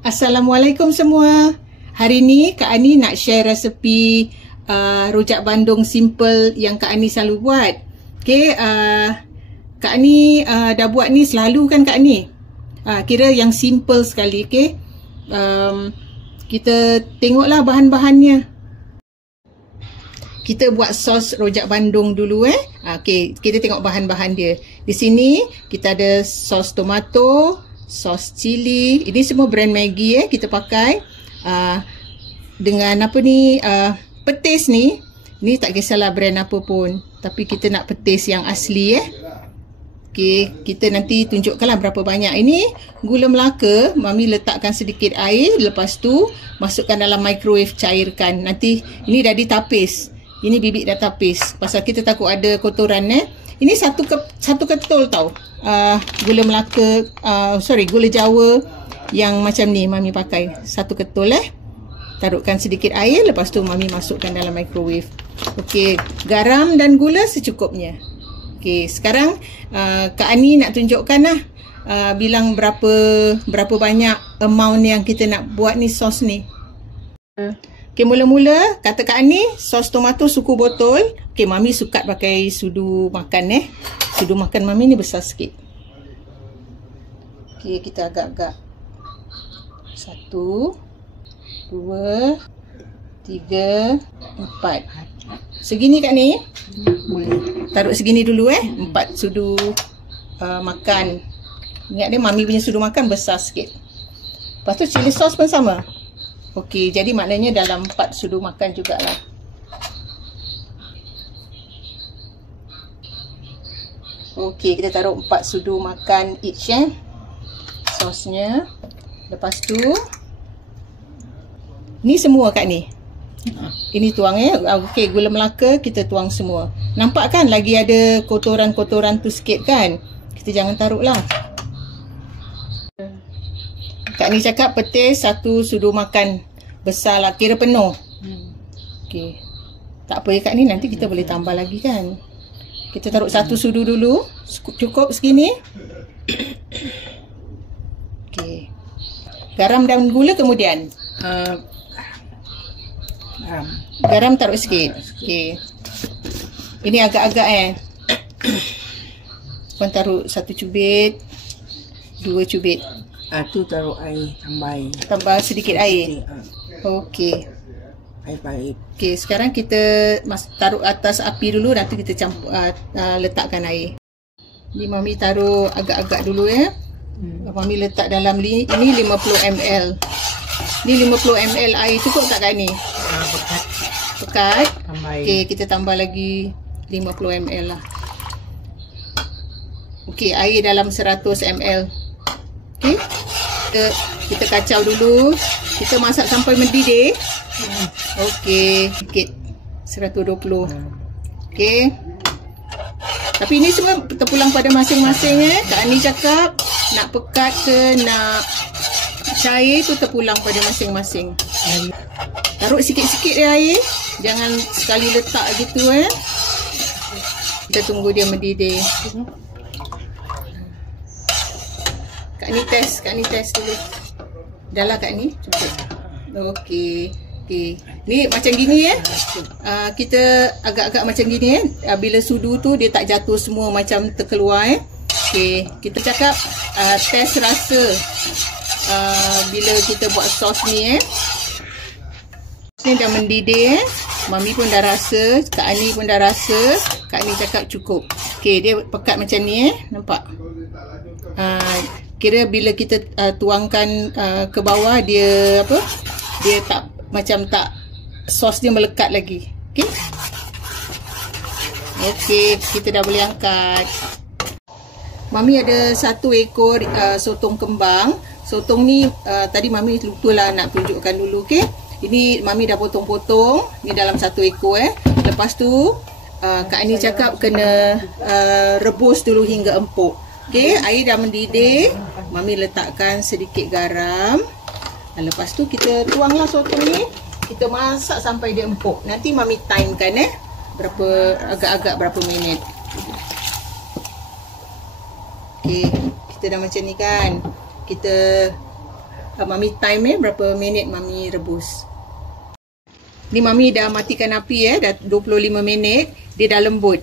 Assalamualaikum semua. Hari ni Kak Ani nak share resepi rojak bandung simple yang Kak Ani selalu buat. Okay, Kak Ani dah buat ni selalu kan Kak Ani? Kira yang simple sekali, okay? Kita tengoklah bahan-bahannya. Kita buat sos rojak bandung dulu Okay, kita tengok bahan-bahan dia. Di sini kita ada sos tomato, sos cili. Ini semua brand Maggi kita pakai. Dengan apa ni, petis ni tak kisahlah brand apa pun, tapi kita nak petis yang asli Okay, kita nanti tunjukkanlah berapa banyak. Ini gula Melaka, Mami letakkan sedikit air, lepas tu masukkan dalam microwave, cairkan. Nanti ini dah ditapis. Ini bibit dah tapis. Pasal kita takut ada kotoran Ini satu ketul tau. Gula Melaka, gula Jawa yang macam ni Mami pakai. Satu ketul Taruhkan sedikit air, lepas tu Mami masukkan dalam microwave. Okey, garam dan gula secukupnya. Okey, sekarang Kak Ani nak tunjukkan bilang berapa banyak amount yang kita nak buat ni sos ni. Okey, mula-mula kata Kak Ani sos tomato suku botol. Okey, Mami suka pakai sudu makan Sudu makan Mami ni besar sikit. Okey, kita agak-agak. 1 2 3 4. Segini Kak ni? Boleh. Taruh segini dulu 4 sudu makan. Ingat dia Mami punya sudu makan besar sikit. Lepas tu cili sos pun sama. Okey, jadi maknanya dalam 4 sudu makan jugalah. Okey, kita taruh 4 sudu makan each sosnya. Lepas tu ni semua Kak ni. Ini tuang Okey, gula Melaka kita tuang semua. Nampak kan lagi ada kotoran-kotoran tu sikit kan? Kita jangan taruh lah. Kak ni cakap petis 1 sudu makan besar lah, kira penuh. Okey, tak apa Kak ni, nanti kita boleh tambah lagi kan. Kita taruh 1 sudu dulu. Cukup segini. Okey, garam dan gula kemudian. Garam taruh sikit. Okey, ini agak-agak Puan taruh 1 cubit, 2 cubit. Tu taruh air, tambah sedikit air. Okey. Air baik. Okey, sekarang kita taruh atas api dulu, nanti kita campur letakkan air. Ni Mami taruh agak-agak dulu Mami letak dalam ini 50 ml. Ni 50 ml air cukup tak Kak ni? Pekat. Okey, kita tambah lagi 50 ml lah. Okey, air dalam 100 ml. Okey. Kita kacau dulu. Kita masak sampai mendidih. Okey, sikit 120. Okey. Tapi ini semua terpulang pada masing-masing Kak Ani cakap nak pekat ke nak cair tu terpulang pada masing-masing. Taruh sikit-sikit air. Jangan sekali letak gitu Kita tunggu dia mendidih. Kak ni test dulu. Dah lah Kak ni. Cukup. Okey. Ni macam gini kita agak-agak macam gini bila sudu tu dia tak jatuh semua macam terkeluar Okey, kita cakap test rasa bila kita buat sos ni ni dah mendidih Mami pun dah rasa, Kak Ani pun dah rasa. Kak Ani cakap cukup. Okey, dia pekat macam ni nampak? Kira bila kita tuangkan ke bawah dia dia tak macam tak, sos dia melekat lagi. Okey. Okey, kita dah boleh angkat. Mami ada 1 ekor sotong kembang. Sotong ni tadi Mami lupalah nak tunjukkan dulu. Okey. Ini Mami dah potong-potong. Ni dalam 1 ekor Lepas tu Kak Ani cakap kena rebus dulu hingga empuk. Okey, air dah mendidih. Mami letakkan sedikit garam. Lepas tu kita tuanglah sotong ni. Kita masak sampai dia empuk. Nanti Mami timekan agak-agak berapa minit. Okey, kita dah macam ni kan. Kita Mami time berapa minit Mami rebus. Ni Mami dah matikan api dah 25 minit, dia dah lembut.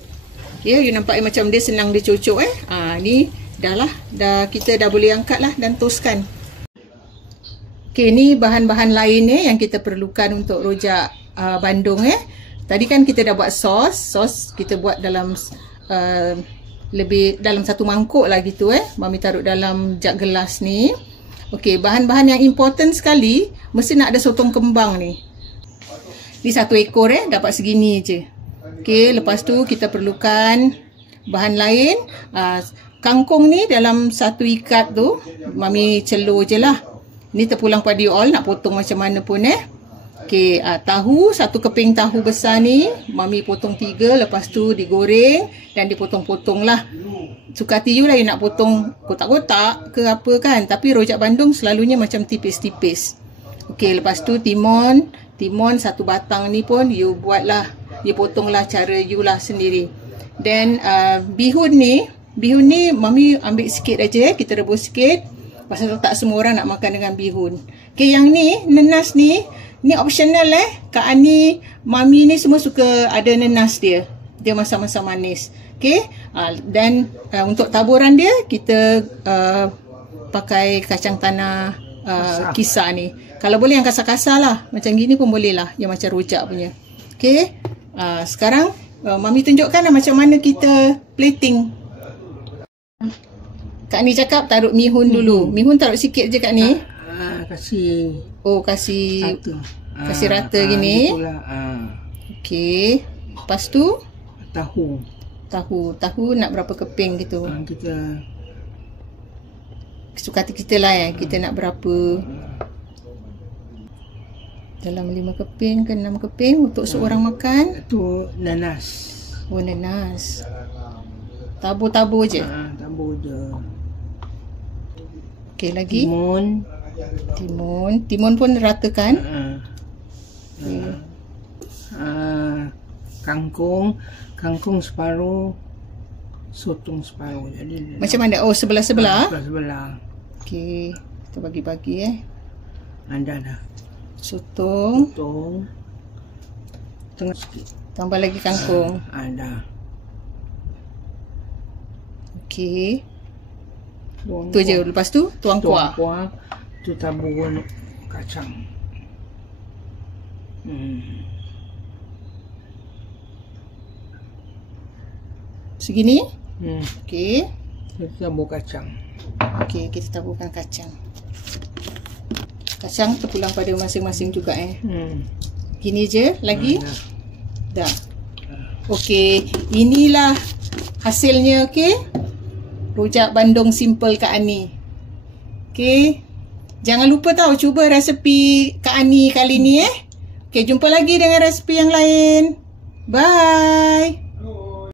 Okay, you nampak macam dia senang dicocok ni kita dah boleh angkat lah dan toskan. Okay, ni bahan-bahan lain yang kita perlukan untuk rojak bandung Tadi kan kita dah buat sos kita buat dalam dalam satu mangkuk lah gitu Mami taruh dalam jug gelas ni. Okey, bahan-bahan yang important sekali mesti nak ada sotong kembang ni. Ni 1 ekor dapat segini je. Okey, lepas tu kita perlukan bahan lain. Kangkung ni dalam 1 ikat tu Mami celur je lah. Ni terpulang pada you all nak potong macam mana pun Okey, tahu 1 keping tahu besar ni Mami potong 3, lepas tu digoreng dan dipotong-potong lah. Suka hati you lah you nak potong kotak-kotak ke apa kan, tapi rojak bandung selalunya macam tipis-tipis. Okey, lepas tu timun 1 batang ni pun you buat lah, you potong lah cara you lah sendiri. Then bihun ni Mami ambil sikit aja kita rebus sikit. Pasal tak semua orang nak makan dengan bihun. Okay, yang ni, nenas ni optional Kak Ani, Mami ni semua suka ada nenas dia. Dia masak-masak manis. Okay, dan untuk taburan dia, kita pakai kacang tanah kisar ni. Kalau boleh yang kasar-kasar lah. Macam gini pun boleh lah, yang macam rojak punya. Okay, sekarang Mami tunjukkan macam mana kita plating. Kak Ni cakap taruh mihun dulu. Mihun taruh sikit je Kak Ni. Kasih. Oh, kasih rata. Kasih rata gini. Okey. Lepas tu tahu nak berapa keping gitu. Kita suka hati kita lah kita nak berapa. Dalam 5 keping ke 6 keping untuk seorang makan. Tu nanas. Oh, nanas. Tabur-tabur je. Tabur je. Okey, lagi timun pun ratakan. Kangkung separuh, sotong separuh. Jadi macam mana? Oh, sebelah-sebelah. Sebelah. Okey, kita bagi-bagi Ada dah. Sotong tengah sikit. Tambah lagi kangkung. Ada. Okey. Tu je. Lepas tu tuang kuah. Tu tabur kacang. Segini? Okey. Kita tabur kacang. Okey, kita taburkan kacang. Kacang terpulang pada masing-masing juga Gini je lagi. Dah. Okey, inilah hasilnya rojak bandung simple Kak Ani. Okey. Jangan lupa cuba resepi Kak Ani kali ni Okey, jumpa lagi dengan resepi yang lain. Bye.